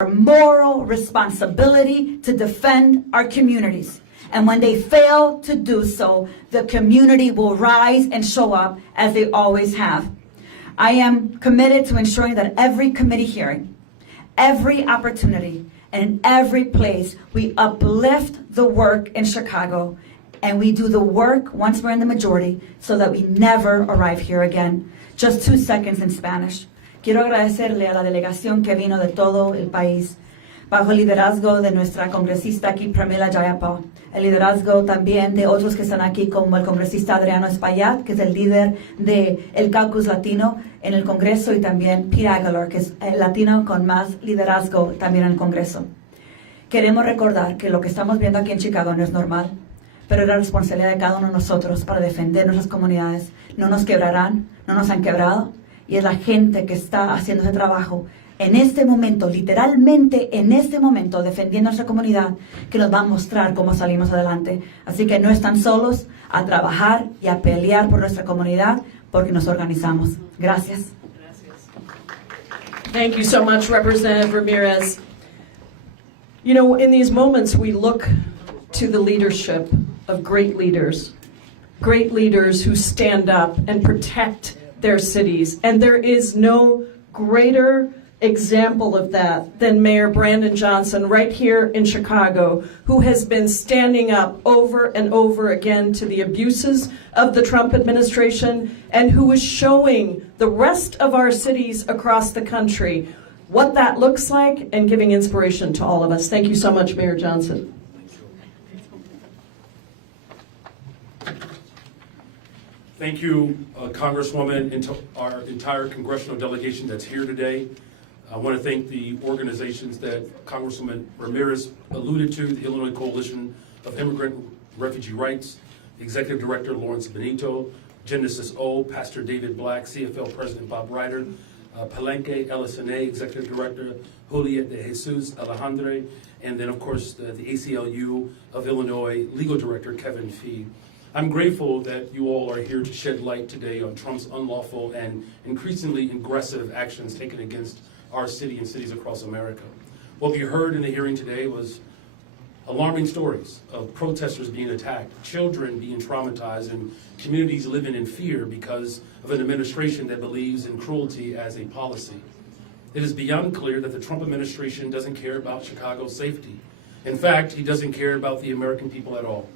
our moral responsibility to defend our communities. And when they fail to do so, the community will rise and show up as they always have. I am committed to ensuring that every committee hearing, every opportunity, and in every place, we uplift the work in Chicago, and we do the work once we're in the majority so that we never arrive here again. Just 2 seconds in Spanish. Quiero agradecerle a la delegación que vino de todo el país, bajo el liderazgo de nuestra congresista aquí, Pramila Jayapal, el liderazgo también de otros que están aquí, como el congresista Adriano Espaillat, que es el líder del caucus latino en el Congreso, y también Pete Aguilar, que es el latino con más liderazgo también en el Congreso. Queremos recordar que lo que estamos viendo aquí en Chicago no es normal, pero es la responsabilidad de cada uno de nosotros para defender nuestras comunidades. No nos quebrarán, no nos han quebrado, y es la gente que está haciendo ese trabajo en este momento, literalmente en este momento, defendiendo nuestra comunidad, que nos va a mostrar cómo salimos adelante. Así que no están solos, a trabajar y a pelear por nuestra comunidad, porque nos organizamos. Gracias. Thank you so much, Representative Ramirez. You know, in these moments, we look to the leadership of great leaders who stand up and protect their cities. And there is no greater example of that than Mayor Brandon Johnson right here in Chicago, who has been standing up over and over again to the abuses of the Trump administration, and who is showing the rest of our cities across the country what that looks like and giving inspiration to all of us. Thank you so much, Mayor Johnson. Thank you, Congresswoman, and to our entire congressional delegation that's here today. I want to thank the organizations that Congresswoman Ramirez alluded to, the Illinois Coalition of Immigrant Refugee Rights, the Executive Director Lawrence Benito, Genesis O, Pastor David Black, CFL President Bob Ryder, Palenque LSNA Executive Director Juliet de Jesus Alejandre, and then of course the ACLU of Illinois Legal Director Kevin Fee. I'm grateful that you all are here to shed light today on Trump's unlawful and increasingly aggressive actions taken against our city and cities across America. What we heard in the hearing today was alarming stories of protesters being attacked, children being traumatized, and communities living in fear because of an administration that believes in cruelty as a policy. It is beyond clear that the Trump administration doesn't care about Chicago's safety. In fact, he doesn't care about the American people at all.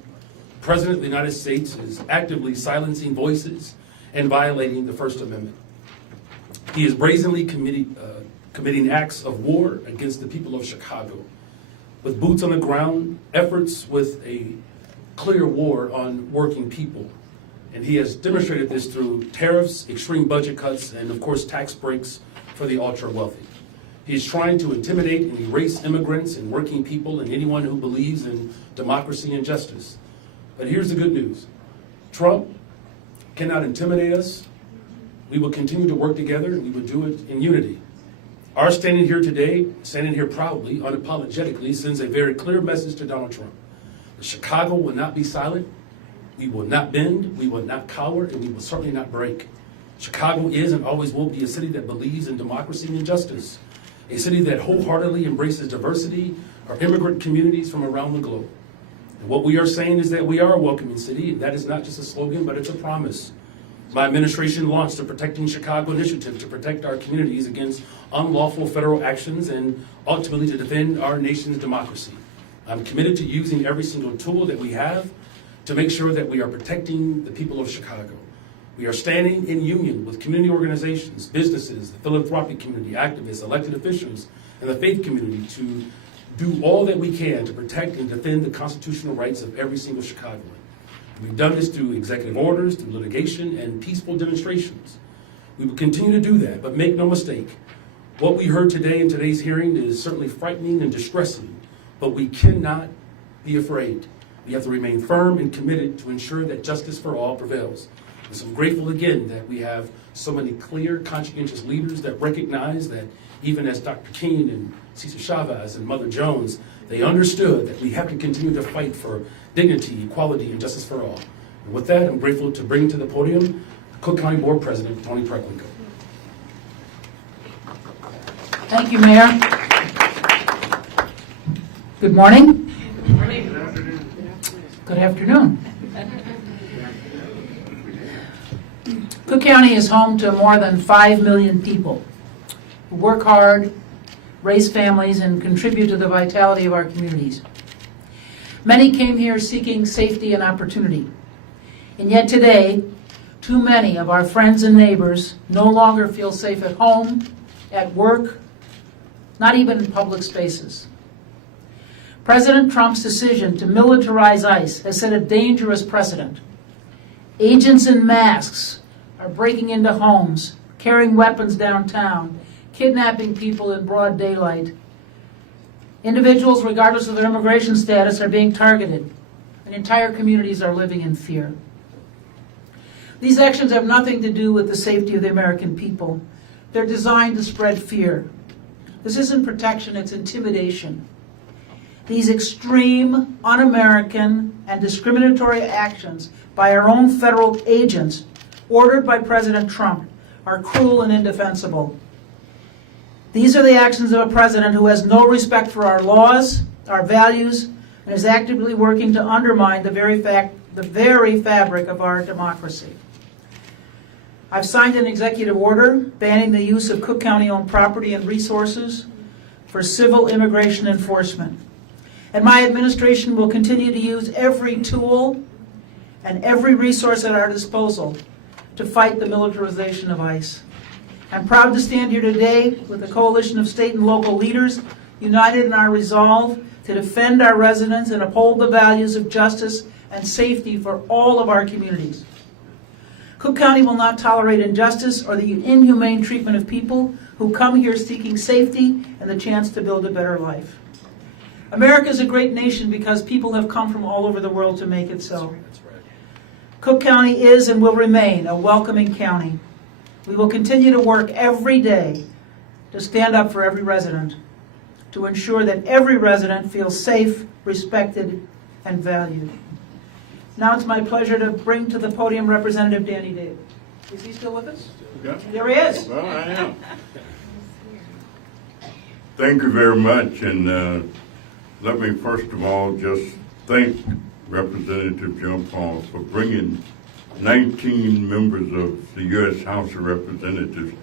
The President of the United States is actively silencing voices and violating the First Amendment. He is brazenly committing acts of war against the people of Chicago, with boots on the ground, efforts with a clear war on working people. And he has demonstrated this through tariffs, extreme budget cuts, and of course tax breaks for the ultra wealthy. He is trying to intimidate and erase immigrants and working people and anyone who believes in democracy and justice. But here's the good news. Trump cannot intimidate us. We will continue to work together, and we will do it in unity. Our standing here today, standing here proudly, unapologetically, sends a very clear message to Donald Trump. Chicago will not be silent. We will not bend. We will not cower, and we will certainly not break. Chicago is and always will be a city that believes in democracy and justice, a city that wholeheartedly embraces diversity, our immigrant communities from around the globe. And what we are saying is that we are a welcoming city, and that is not just a slogan, but it's a promise. My administration launched the Protecting Chicago initiative to protect our communities against unlawful federal actions and ultimately to defend our nation's democracy. I'm committed to using every single tool that we have to make sure that we are protecting the people of Chicago. We are standing in union with community organizations, businesses, the philanthropic community, activists, elected officials, and the faith community to do all that we can to protect and defend the constitutional rights of every single Chicagoan. We've done this through executive orders, through litigation, and peaceful demonstrations. We will continue to do that, but make no mistake, what we heard today in today's hearing is certainly frightening and distressing, but we cannot be afraid. We have to remain firm and committed to ensure that justice for all prevails. And so I'm grateful again that we have so many clear, conscientious leaders that recognize that even as Dr. King and Cesar Chavez and Mother Jones, they understood that we have to continue to fight for dignity, equality, and justice for all. And with that, I'm grateful to bring to the podium Cook County Board President Tony Preckwinkle. Thank you, Mayor. Good morning. Good afternoon. Cook County is home to more than 5 million people who work hard, raise families, and contribute to the vitality of our communities. Many came here seeking safety and opportunity. And yet today, too many of our friends and neighbors no longer feel safe at home, at work, not even in public spaces. President Trump's decision to militarize ICE has set a dangerous precedent. Agents in masks are breaking into homes, carrying weapons downtown, kidnapping people in broad daylight. Individuals, regardless of their immigration status, are being targeted, and entire communities are living in fear. These actions have nothing to do with the safety of the American people. They're designed to spread fear. This isn't protection, it's intimidation. These extreme, un-American, and discriminatory actions by our own federal agents, ordered by President Trump, are cruel and indefensible. These are the actions of a president who has no respect for our laws, our values, and is actively working to undermine the very fabric of our democracy. I've signed an executive order banning the use of Cook County-owned property and resources for civil immigration enforcement. And my administration will continue to use every tool and every resource at our disposal to fight the militarization of ICE. I'm proud to stand here today with a coalition of state and local leaders united in our resolve to defend our residents and uphold the values of justice and safety for all of our communities. Cook County will not tolerate injustice or the inhumane treatment of people who come here seeking safety and the chance to build a better life. America is a great nation because people have come from all over the world to make it so. Cook County is and will remain a welcoming county. We will continue to work every day to stand up for every resident, to ensure that every resident feels safe, respected, and valued. Now it's my pleasure to bring to the podium Representative Danny Davis. Is he still with us? Yeah. There he is. Well, I am. Thank you very much, and let me first of all just thank Representative John Paul for bringing 19 members of the U.S. House of Representatives,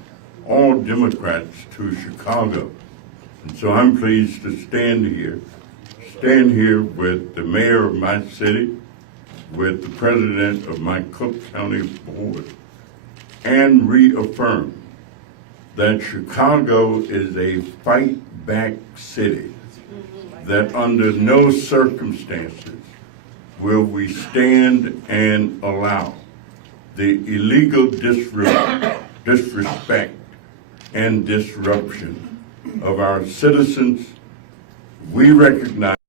all Democrats, to Chicago. And so I'm pleased to stand here with the mayor of my city, with the president of my Cook County board, and reaffirm that Chicago is a fight-back city, that under no circumstances will we stand and allow the illegal disrespect and disruption of our citizens. We recognize